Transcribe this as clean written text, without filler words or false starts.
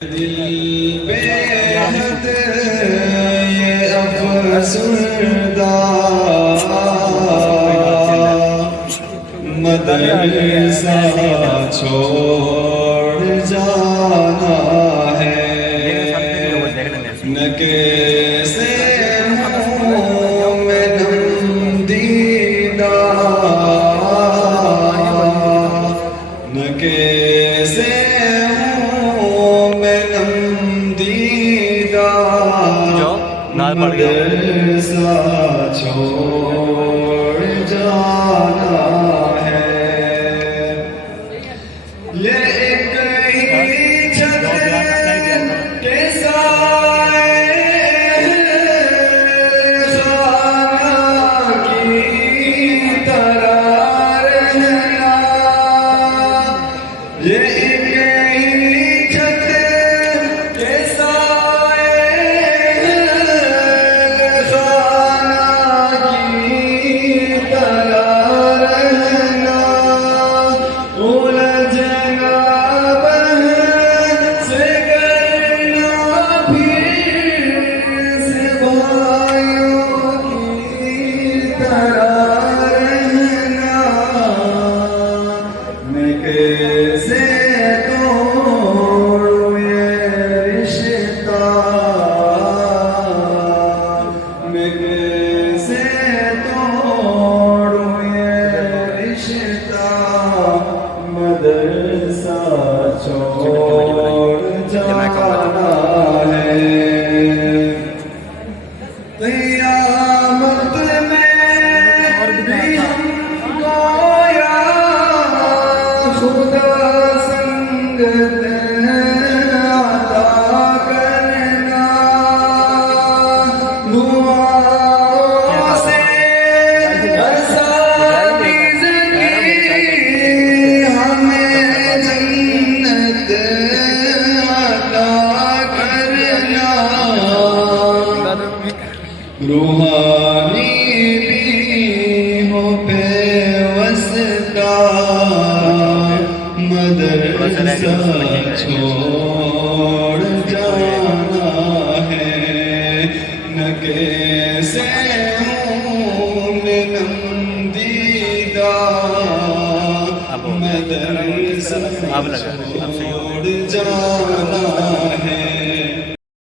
दिल बेहद ये अफसरदा मदरसा छोड़ जाना है न कैसे हूँ मैं नमदीदा न कैसे मदरसा छोड़ जाना है। ये एक ही छत के साए खाना की तरह रहना। ये एक ही छत के कैसे तोड़ूं ये रिश्ता, मैं कैसे तोड़ूं ये रिश्ता, मदरसा छोड़ जाना है। क़यामत में भी हमको खुदा संगत अता करना। दुआओं से बरसाती ज़मीं हमें जन्नत अता करना। रूहानी भी हो पेवस्ता, मदरसा छोड़ जाना है। न कैसे हूँ मैं नमदीदा, मदरसा छोड़ जाना